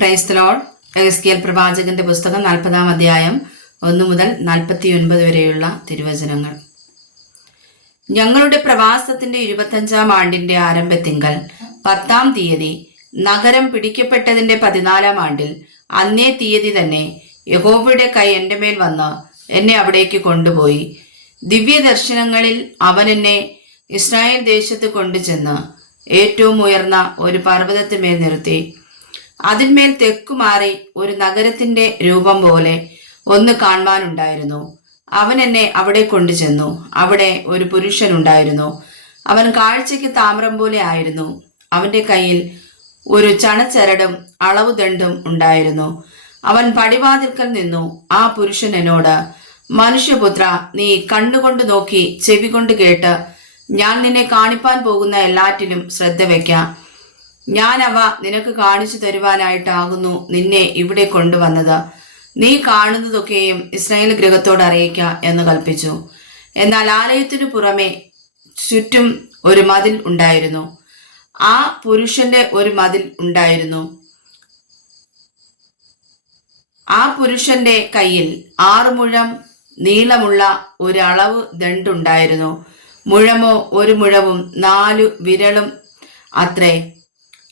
Praise the Lord. എഹെസ്കേൽ പ്രവാചകന്റെ പുസ്തകം 40-ാം അധ്യായം 1 മുതൽ 49 വരെയുള്ള തിരുവചനങ്ങൾ. ഞങ്ങളുടെ പ്രവാസത്തിന്റെ 25-ാം ആണ്ടിന്റെ ആരംഭത്തിങ്കൽ 10-ാം തീയതി നഗരം പിടിക്കപ്പെട്ടതിന്റെ 14-ാം ആണ്ടിൽ അന്നേ തീയതി തന്നെ യഹോവയുടെ കൈ എൻ്റെ മേൽ വന്ന് എന്നെ അവിടേക്ക് കൊണ്ടുപോയി. ദിവ്യ ദർശനങ്ങളിൽ അവൻ എന്നെ ഇസ്രായേൽ ദേശത്ത് കൊണ്ടുചെന്ന് ഏറ്റവും ഉയർന്ന ഒരു പർവ്വതത്തിന്മേൽ നിർത്തി. അതിന്മേൽ തെക്കുമാറി ഒരു നഗരത്തിന്റെ രൂപം പോലെ ഒന്ന് കാണുവാനുണ്ടായിരുന്നു. അവൻ എന്നെ അവിടെ കൊണ്ടുചെന്നു. അവിടെ ഒരു പുരുഷനുണ്ടായിരുന്നു. അവൻ കാഴ്ചയ്ക്ക് താമ്രം പോലെ ആയിരുന്നു. അവന്റെ കയ്യിൽ ഒരു ചണച്ചരടും അളവുദണ്ഡും ഉണ്ടായിരുന്നു. അവൻ പടിവാതിൽക്കൽ നിന്നു. ആ പുരുഷൻ എന്നോട്, മനുഷ്യപുത്ര, നീ കണ്ണുകൊണ്ട് നോക്കി ചെവി കൊണ്ട് കേട്ട് ഞാൻ നിന്നെ കാണിപ്പാൻ പോകുന്ന എല്ലാറ്റിലും ശ്രദ്ധ വയ്ക്കാം. ഞാൻ അവ നിനക്ക് കാണിച്ചു തരുവാനായിട്ടാകുന്നു നിന്നെ ഇവിടെ കൊണ്ടുവന്നത്. നീ കാണുന്നതൊക്കെയും ഇസ്രായേൽ ഗൃഹത്തോട് അറിയിക്ക എന്ന് കൽപ്പിച്ചു. എന്നാൽ ആലയത്തിനു പുറമെ ചുറ്റും ഒരു മതിൽ ഉണ്ടായിരുന്നു. ആ പുരുഷന്റെ ഒരു മതിൽ ഉണ്ടായിരുന്നു. ആ പുരുഷന്റെ കയ്യിൽ 6 മുഴം നീളമുള്ള ഒരു അളവ് ദണ്ഡുണ്ടായിരുന്നു. മുഴമോ ഒരു മുഴവും 4 വിരലും അത്രേ.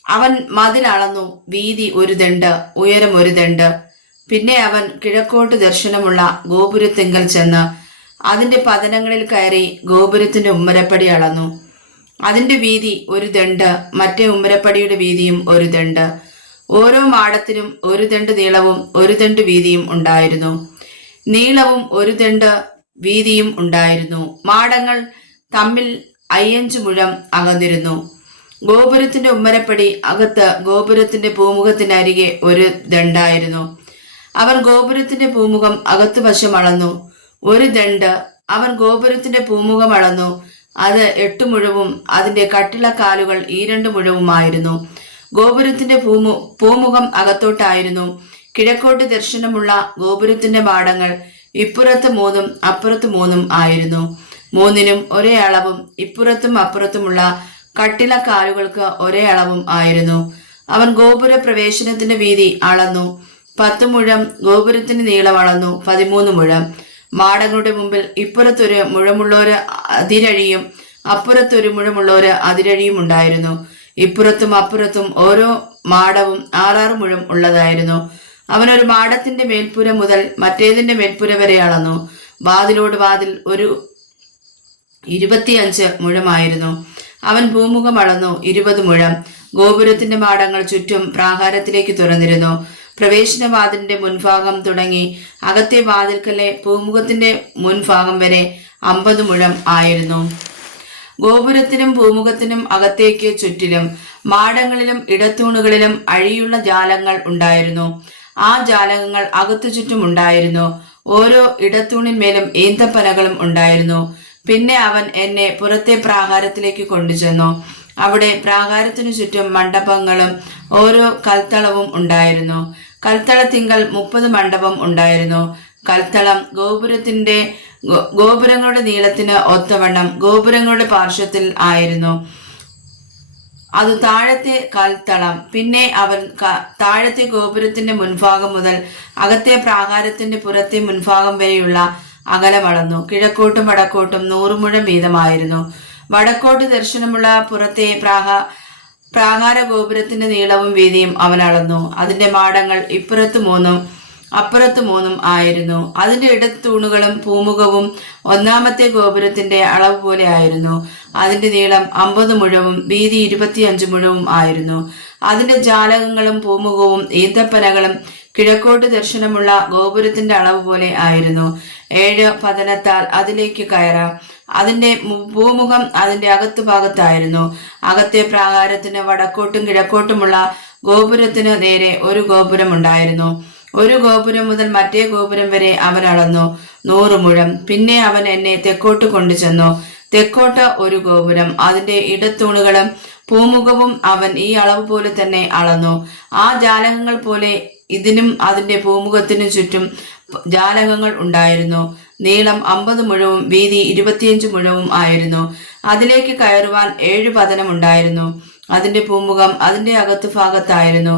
അവൻ മതിൽ അളന്നു. വീതി ഒരു ദണ്ഡ്, ഉയരം ഒരു ദണ്ഡ്. പിന്നെ അവൻ കിഴക്കോട്ട് ദർശനമുള്ള ഗോപുരത്തിങ്കൽ ചെന്ന് അതിന്റെ പതനങ്ങളിൽ കയറി ഗോപുരത്തിന്റെ ഉമ്മരപ്പടി അളന്നു. അതിന്റെ വീതി ഒരു ദണ്ഡ്, മറ്റേ ഉമ്മരപ്പടിയുടെ വീതിയും ഒരു ദണ്ഡ്. ഓരോ മാടത്തിനും ഒരു ദണ്ഡ് നീളവും ഒരു ദണ്ഡ് വീതിയും ഉണ്ടായിരുന്നു. നീളവും ഒരു ദണ്ഡ് വീതിയും ഉണ്ടായിരുന്നു. മാടങ്ങൾ തമ്മിൽ 5 മുഴം അകന്നിരുന്നു. ഗോപുരത്തിന്റെ ഉമ്മരപ്പടി അകത്ത് ഗോപുരത്തിന്റെ പൂമുഖത്തിനരികെ ഒരു ദണ്ഡായിരുന്നു. അവൻ ഗോപുരത്തിന്റെ പൂമുഖം അകത്തു വശം അളന്നു. ഒരു ദണ്ഡ്. അവൻ ഗോപുരത്തിന്റെ പൂമുഖം അളന്നു. അത് 8 മുഴവും അതിന്റെ കട്ടിളക്കാലുകൾ 2 മുഴവുമായിരുന്നു. ഗോപുരത്തിന്റെ പൂമുഖം അകത്തോട്ടായിരുന്നു. കിഴക്കോട്ട് ദർശനമുള്ള ഗോപുരത്തിന്റെ മാടങ്ങൾ ഇപ്പുറത്ത് 3 അപ്പുറത്ത് 3 ആയിരുന്നു. 3-നും ഒരേ അളവും ഇപ്പുറത്തും അപ്പുറത്തുമുള്ള കട്ടിളക്കാലുകൾക്ക് ഒരേ അളവും ആയിരുന്നു. അവൻ ഗോപുര പ്രവേശനത്തിന്റെ വീതി അളന്നു. 10 മുഴം. ഗോപുരത്തിന്റെ നീളം അളന്നു 13 മുഴം. മാടങ്ങളുടെ മുമ്പിൽ ഇപ്പുറത്തൊരു മുഴമുള്ളൊരു അതിരഴിയും അപ്പുറത്തൊരു മുഴമുള്ളൊരു അതിരഴിയും ഉണ്ടായിരുന്നു. ഇപ്പുറത്തും അപ്പുറത്തും ഓരോ മാടവും 6 മുഴം ഉള്ളതായിരുന്നു. അവനൊരു മാടത്തിന്റെ മേൽപ്പുര മുതൽ മറ്റേതിന്റെ മേൽപ്പുര വരെ അളന്നു. വാതിലോട് വാതിൽ ഒരു 25 മുഴമായിരുന്നു. അവൻ ഭൂമുഖം അളന്നു 20 മുഴം. ഗോപുരത്തിന്റെ മാടങ്ങൾ ചുറ്റും പ്രാകാരത്തിലേക്ക് തുറന്നിരുന്നു. പ്രവേശനവാതിലിന്റെ മുൻഭാഗം തുടങ്ങി അകത്തെ വാതിൽക്കലെ പൂമുഖത്തിന്റെ മുൻഭാഗം വരെ 50 മുഴം ആയിരുന്നു. ഗോപുരത്തിനും പൂമുഖത്തിനും അകത്തേക്ക് ചുറ്റിലും മാടങ്ങളിലും ഇടത്തൂണുകളിലും അഴിയുള്ള ജാലങ്ങൾ ഉണ്ടായിരുന്നു. ആ ജാലകങ്ങൾ അകത്തു ചുറ്റും ഉണ്ടായിരുന്നു. ഓരോ ഇടത്തൂണിന്മേലും ഈന്തപ്പനകളും ഉണ്ടായിരുന്നു. പിന്നെ അവൻ എന്നെ പുറത്തെ പ്രാകാരത്തിലേക്ക് കൊണ്ടുചെന്നു. അവിടെ പ്രാകാരത്തിനു ചുറ്റും മണ്ഡപങ്ങളും ഓരോ കൽത്തളവും ഉണ്ടായിരുന്നു. കൽത്തളത്തിങ്കൽ 30 മണ്ഡപം ഉണ്ടായിരുന്നു. കൽത്തളം ഗോപുരങ്ങളുടെ നീളത്തിന് ഒത്തവണ്ണം ഗോപുരങ്ങളുടെ പാർശ്വത്തിൽ ആയിരുന്നു. അത് താഴത്തെ കൽത്തളം. പിന്നെ അവൻ താഴത്തെ ഗോപുരത്തിന്റെ മുൻഭാഗം മുതൽ അകത്തെ പ്രാകാരത്തിന്റെ പുറത്തെ മുൻഭാഗം വരെയുള്ള അകലം അളന്നു. കിഴക്കോട്ടും വടക്കോട്ടും 100 മുഴം വീതമായിരുന്നു. വടക്കോട്ട് ദർശനമുള്ള പുറത്തെ പ്രാകാര ഗോപുരത്തിന്റെ നീളവും വീതിയും അവൻ അളന്നു. അതിന്റെ മാടങ്ങൾ ഇപ്പുറത്ത് 3 അപ്പുറത്ത് 3 ആയിരുന്നു. അതിന്റെ ഇടത്തൂണുകളും പൂമുഖവും 1-ാമത്തെ ഗോപുരത്തിന്റെ അളവ് പോലെ ആയിരുന്നു. അതിന്റെ നീളം 50 മുഴവും വീതി 25 മുഴവും ആയിരുന്നു. അതിന്റെ ജാലകങ്ങളും പൂമുഖവും ഈന്തപ്പനകളും കിഴക്കോട്ട് ദർശനമുള്ള ഗോപുരത്തിന്റെ അളവ് പോലെ ആയിരുന്നു. 7 പതനത്താൽ അതിലേക്ക് കയറാം. അതിന്റെ പൂമുഖം അതിന്റെ അകത്തു ഭാഗത്തായിരുന്നു. അകത്തെ പ്രാകാരത്തിന് വടക്കോട്ടും കിഴക്കോട്ടുമുള്ള ഗോപുരത്തിന് നേരെ ഒരു ഗോപുരം ഉണ്ടായിരുന്നു. ഒരു ഗോപുരം മുതൽ മറ്റേ ഗോപുരം വരെ അവൻ അളന്നു 100 മുഴം. പിന്നെ അവൻ എന്നെ തെക്കോട്ട് കൊണ്ടുചെന്നു. തെക്കോട്ട് ഒരു ഗോപുരം, അതിന്റെ ഇടത്തൂണുകളും പൂമുഖവും അവൻ ഈ അളവ് പോലെ തന്നെ അളന്നു. ആ ജാലകങ്ങൾ പോലെ ഇതിനും അതിന്റെ പൂമുഖത്തിനും ചുറ്റും ജാലകങ്ങൾ ഉണ്ടായിരുന്നു. നീളം 50 മുഴവും വീതി 25 മുഴവും ആയിരുന്നു. അതിലേക്ക് കയറുവാൻ 7 പതനം ഉണ്ടായിരുന്നു. അതിന്റെ പൂമുഖം അതിന്റെ അകത്തു ഭാഗത്തായിരുന്നു.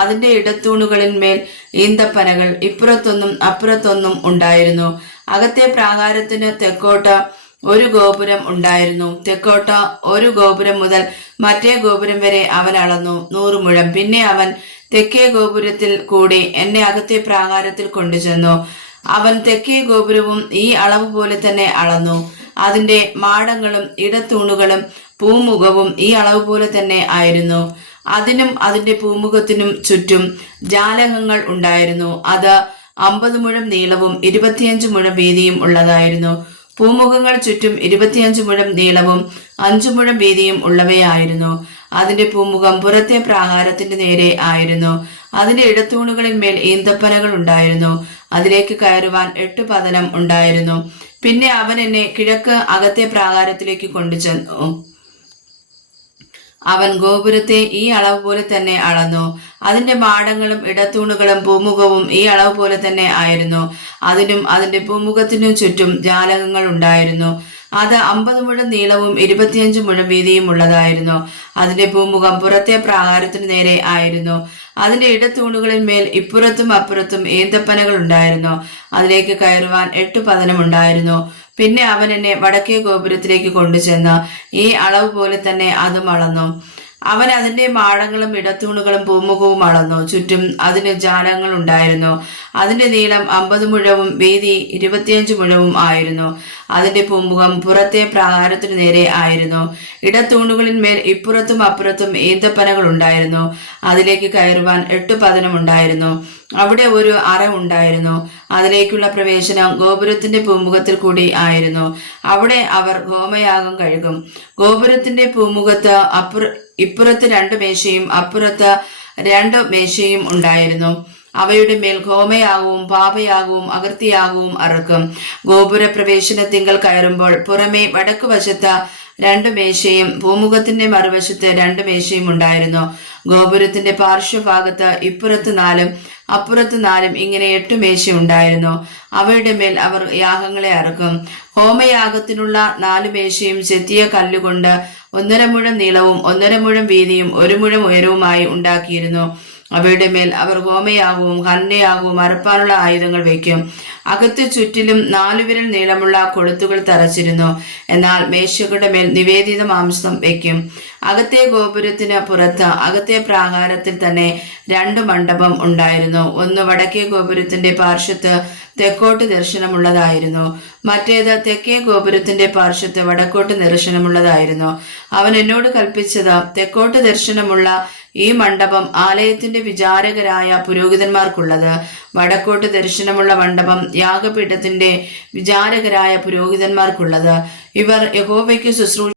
അതിന്റെ ഇടത്തൂണുകളിന്മേൽ ഈന്തപ്പനകൾ ഇപ്പുറത്തൊന്നും അപ്പുറത്തൊന്നും ഉണ്ടായിരുന്നു. അകത്തെ പ്രാകാരത്തിന് തെക്കോട്ട് ഒരു ഗോപുരം ഉണ്ടായിരുന്നു. തെക്കോട്ട ഒരു ഗോപുരം മുതൽ മറ്റേ ഗോപുരം വരെ അവൻ അളന്നു 100 മുഴം. പിന്നെ അവൻ തെക്കേ ഗോപുരത്തിൽ കൂടി എന്നെ അകത്തെ പ്രാകാരത്തിൽ കൊണ്ടുചെന്നു. അവൻ തെക്കേ ഗോപുരവും ഈ അളവ് പോലെ തന്നെ അളന്നു. അതിന്റെ മാടങ്ങളും ഇടത്തൂണുകളും പൂമുഖവും ഈ അളവ് പോലെ തന്നെ ആയിരുന്നു. അതിനും അതിന്റെ പൂമുഖത്തിനും ചുറ്റും ജാലകങ്ങൾ ഉണ്ടായിരുന്നു. അത് 50 മുഴം നീളവും 25 മുഴം വീതിയും ഉള്ളതായിരുന്നു. പൂമുഖങ്ങൾ ചുറ്റും 25 മുഴം നീളവും 5 മുഴം വീതിയും ഉള്ളവയായിരുന്നു. അതിന്റെ പൂമുഖം പുറത്തെ പ്രാകാരത്തിന്റെ നേരെ ആയിരുന്നു. അതിന്റെ ഇടത്തൂണുകളിന്മേൽ ഈന്തപ്പനകൾ ഉണ്ടായിരുന്നു. അതിലേക്ക് കയറുവാൻ 8 പതനം ഉണ്ടായിരുന്നു. പിന്നെ അവൻ എന്നെ കിഴക്ക് അകത്തെ പ്രാകാരത്തിലേക്ക് കൊണ്ടുചെന്നു. അവൻ ഗോപുരത്തെ ഈ അളവ് പോലെ തന്നെ അളന്നു. അതിന്റെ മാടങ്ങളും ഇടത്തൂണുകളും പൂമുഖവും ഈ അളവ് പോലെ തന്നെ ആയിരുന്നു. അതിനും അതിന്റെ പൂമുഖത്തിനും ചുറ്റും ജാലകങ്ങൾ ഉണ്ടായിരുന്നു. അത് 50 മുഴം നീളവും 25 മുഴം വീതിയും ഉള്ളതായിരുന്നു. അതിന്റെ പൂമുഖം പുറത്തെ പ്രാകാരത്തിന് നേരെ ആയിരുന്നു. അതിന്റെ ഇടത്തൂണുകളിന്മേൽ ഇപ്പുറത്തും അപ്പുറത്തും ഈന്തപ്പനകൾ ഉണ്ടായിരുന്നു. അതിലേക്ക് കയറുവാൻ 8 പതനം ഉണ്ടായിരുന്നു. പിന്നെ അവൻ എന്നെ വടക്കേ ഗോപുരത്തിലേക്ക് കൊണ്ടുചെന്ന് ഈ അളവ് പോലെ തന്നെ അതും അളന്നു. അവൻ അതിന്റെ മാടങ്ങളും ഇടത്തൂണുകളും പൂമുഖവും അളന്നു. ചുറ്റും അതിന് ജാലങ്ങൾ ഉണ്ടായിരുന്നു. അതിന്റെ നീളം 50 മുഴവും വീതി 25 മുഴവും ആയിരുന്നു. അതിന്റെ പൂമുഖം പുറത്തെ പ്രാകാരത്തിനു നേരെ ആയിരുന്നു. ഇടത്തൂണുകളിന്മേൽ ഇപ്പുറത്തും അപ്പുറത്തും ഈന്തപ്പനകൾ ഉണ്ടായിരുന്നു. അതിലേക്ക് കയറുവാൻ 8 പതനം ഉണ്ടായിരുന്നു. അവിടെ ഒരു അറ ഉണ്ടായിരുന്നു. അതിലേക്കുള്ള പ്രവേശനം ഗോപുരത്തിന്റെ പൂമുഖത്തിൽ കൂടി ആയിരുന്നു. അവിടെ അവർ ഹോമയാഗം കഴുകും. ഗോപുരത്തിന്റെ പൂമുഖത്ത് ഇപ്പുറത്ത് 2 മേശയും അപ്പുറത്ത് 2 മേശയും ഉണ്ടായിരുന്നു. അവയുടെ മേൽ ഹോമയാഗവും പാപയാഗവും അകൃത്യയാഗവും അറുക്കും. ഗോപുര പ്രവേശനത്തിങ്കൽ കയറുമ്പോൾ പുറമെ വടക്കു വശത്ത് 2 മേശയും പൂമുഖത്തിന്റെ മറുവശത്ത് 2 മേശയും ഉണ്ടായിരുന്നു. ഗോപുരത്തിന്റെ പാർശ്വഭാഗത്ത് ഇപ്പുറത്ത് 4 അപ്പുറത്ത് 4 ഇങ്ങനെ 8 മേശ ഉണ്ടായിരുന്നു. അവയുടെ മേൽ അവർ യാഗങ്ങളെ അറുക്കും. ഹോമയാഗത്തിനുള്ള 4 മേശയും ചെത്തിയ കല്ലുകൊണ്ട് 1.5 മുഴം നീളവും 1.5 മുഴം വീതിയും 1 മുഴം ഉയരവുമായി ഉണ്ടാക്കിയിരുന്നു. അവയുടെ മേൽ അവർ ഹോമയാഗവും ഹനനയാഗവും അറുപ്പാനുള്ള ആയുധങ്ങൾ വയ്ക്കും. അകത്ത് ചുറ്റിലും 4 വിരൽ നീളമുള്ള കൊളുത്തുകൾ തറച്ചിരുന്നു. എന്നാൽ മേശകളുടെ മേൽ നിവേദിത മാംസം വയ്ക്കും. അകത്തെ ഗോപുരത്തിന് പുറത്ത് അകത്തെ പ്രാകാരത്തിൽ തന്നെ 2 മണ്ഡപം ഉണ്ടായിരുന്നു. ഒന്ന് വടക്കേ ഗോപുരത്തിന്റെ പാർശ്വത്ത് തെക്കോട്ട് ദർശനമുള്ളതായിരുന്നു. മറ്റേത് തെക്കേ ഗോപുരത്തിന്റെ പാർശ്വത്ത് വടക്കോട്ട് ദർശനമുള്ളതായിരുന്നു. അവൻ എന്നോട് കൽപ്പിച്ചത്, തെക്കോട്ട് ദർശനമുള്ള ഈ മണ്ഡപം ആലയത്തിന്റെ വിചാരകരായ പുരോഹിതന്മാർക്കുള്ളത്. വടക്കോട്ട് ദർശനമുള്ള മണ്ഡപം യാഗപീഠത്തിന്റെ വിചാരകരായ പുരോഹിതന്മാർക്കുള്ളത്. ഇവർ യഹോവയ്ക്ക് ശുശ്രൂഷ